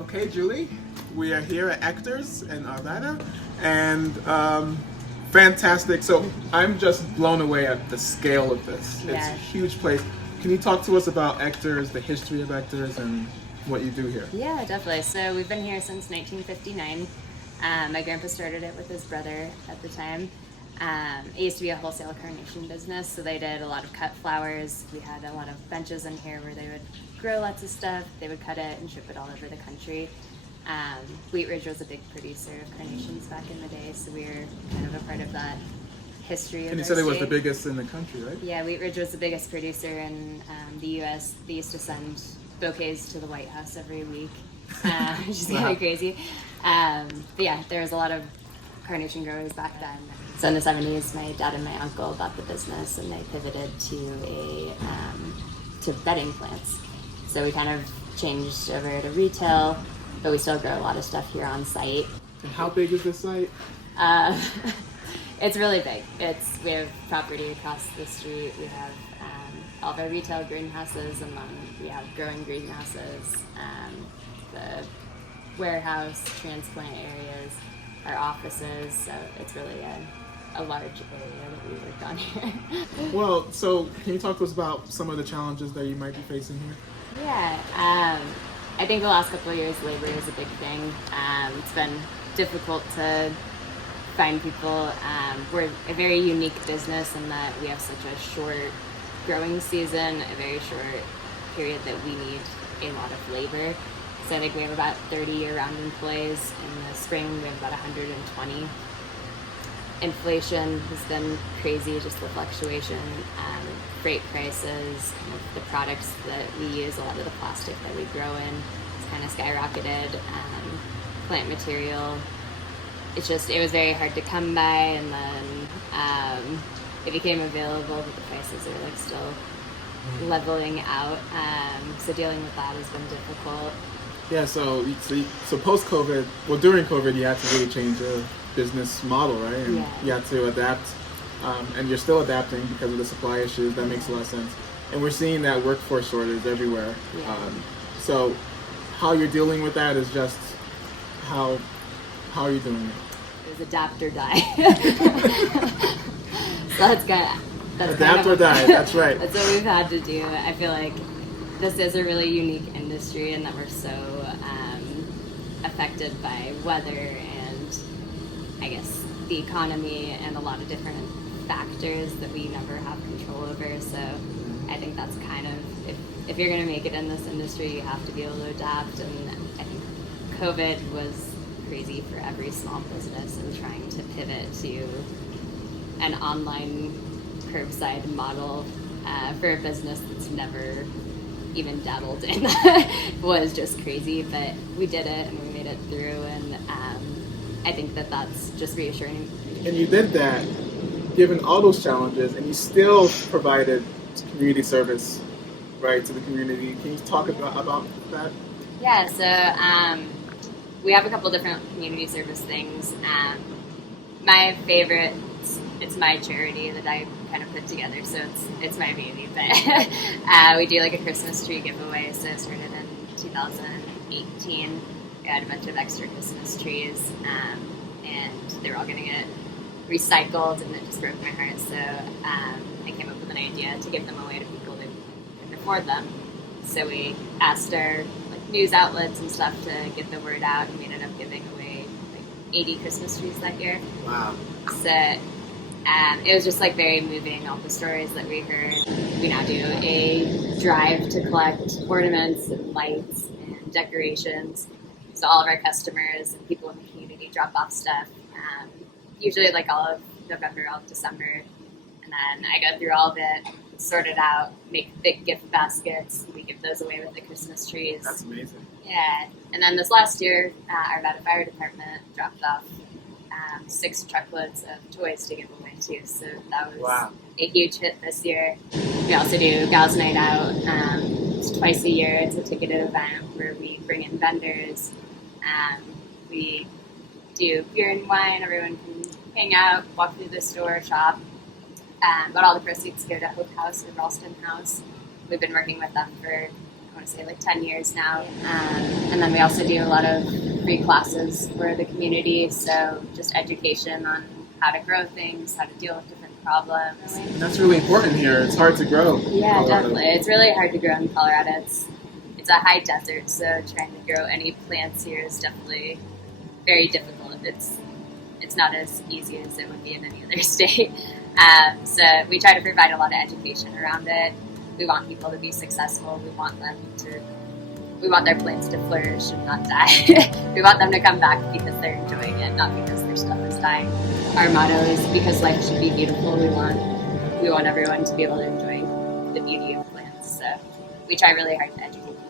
Okay, Julie, we are here at Echter's in Arvada, and fantastic. So I'm just blown away at the scale of this. It's Yeah. a huge place. Can you talk to us about Echter's, the history of Echter's, and what you do here? Yeah, definitely. So we've been here since 1959. My grandpa started it with his brother at the time. It used to be a wholesale carnation business, so they did a lot of cut flowers. We had a lot of benches in here where they would grow lots of stuff. They would cut it and ship it all over the country. Wheat Ridge was a big producer of carnations back in the day, so we were kind of a part of that history of And you our said it was the state. biggest in the country, right? Yeah, Wheat Ridge was the biggest producer in the U.S. They used to send bouquets to the White House every week, which is kind Wow. of crazy. But yeah, there was a lot of carnation growers back then. So in the 70s, my dad and my uncle bought the business, and they pivoted to bedding plants. So we kind of changed over to retail, but we still grow a lot of stuff here on site. And how big is this site? Uh, it's really big. We have property across the street. We have all of our retail greenhouses, and then we have growing greenhouses, the warehouse, transplant areas, our offices. So it's really a large area that we work on here. Well, so can you talk to us about some of the challenges that you might be facing here? Yeah, I think the last couple of years, labor is a big thing. It's been difficult to find people. We're a very unique business in that we have such a short growing season, a very short period that we need a lot of labor. So I think we have about 30 year-round employees. In the spring, we have about 120. Inflation has been crazy, just the fluctuation, freight prices, kind of the products that we use, a lot of the plastic that we grow in, it's kind of skyrocketed. Plant material, it was very hard to come by, and then it became available, but the prices are like still leveling out. So dealing with that has been difficult. Yeah, so post COVID, well, during COVID, you had to really change your business model, right? And Yeah. you had to adapt, and you're still adapting because of the supply issues. That makes a lot of sense. And we're seeing that workforce shortage everywhere. Yeah. So how you're dealing with that is just how are you doing it? It was adapt or die. So that's kind Adapt of or die. That's right. That's what we've had to do. I feel like this is a really unique industry, and that we're so affected by weather and I guess the economy and a lot of different factors that we never have control over. So I think that's kind of, if you're going to make it in this industry, you have to be able to adapt. And I think COVID was crazy for every small business, and trying to pivot to an online curbside model for a business that's never even dabbled in was just crazy. But we did it, and we made it through, and I think that's just reassuring. And you did that, given all those challenges, and you still provided community service, right, to the community. Can you talk about that? Yeah, so we have a couple different community service things. My favorite, it's my charity that I kind of put together, so it's my baby. But we do like a Christmas tree giveaway. So it started in 2018. We had a bunch of extra Christmas trees, and they were all going to get recycled, and it just broke my heart. So I came up with an idea to give them away to people that couldn't afford them. So we asked our news outlets and stuff to get the word out, and we ended up giving away 80 Christmas trees that year. Wow. So it was just very moving, all the stories that we heard. We now do a drive to collect ornaments and lights and decorations. So all of our customers and people in the community drop off stuff, usually all of November, all of December. And then I go through all of it, sort it out, make big gift baskets. We give those away with the Christmas trees. That's amazing. Yeah. And then this last year, our Arvada Fire Department dropped off 6 truckloads of toys to give away too. So that was a huge hit this year. We also do Gals Night Out. It's twice a year. It's a ticketed event where we bring in vendors. We do beer and wine. Everyone can hang out, walk through the store, shop. But all the proceeds go to Hope House and Ralston House. We've been working with them for want to say like 10 years now. And then we also do a lot of free classes for the community. So just education on how to grow things, how to deal with different problems. And that's really important here. It's hard to grow. Yeah, Colorado. definitely. It's really hard to grow in Colorado. It's a high desert, so trying to grow any plants here is definitely very difficult. It's not as easy as it would be in any other state. So we try to provide a lot of education around it. We want people to be successful. We want their plants to flourish and not die. We want them to come back because they're enjoying it, not because their stuff is dying. Our motto is because life should be beautiful. We want everyone to be able to enjoy the beauty of plants. So we try really hard to educate people.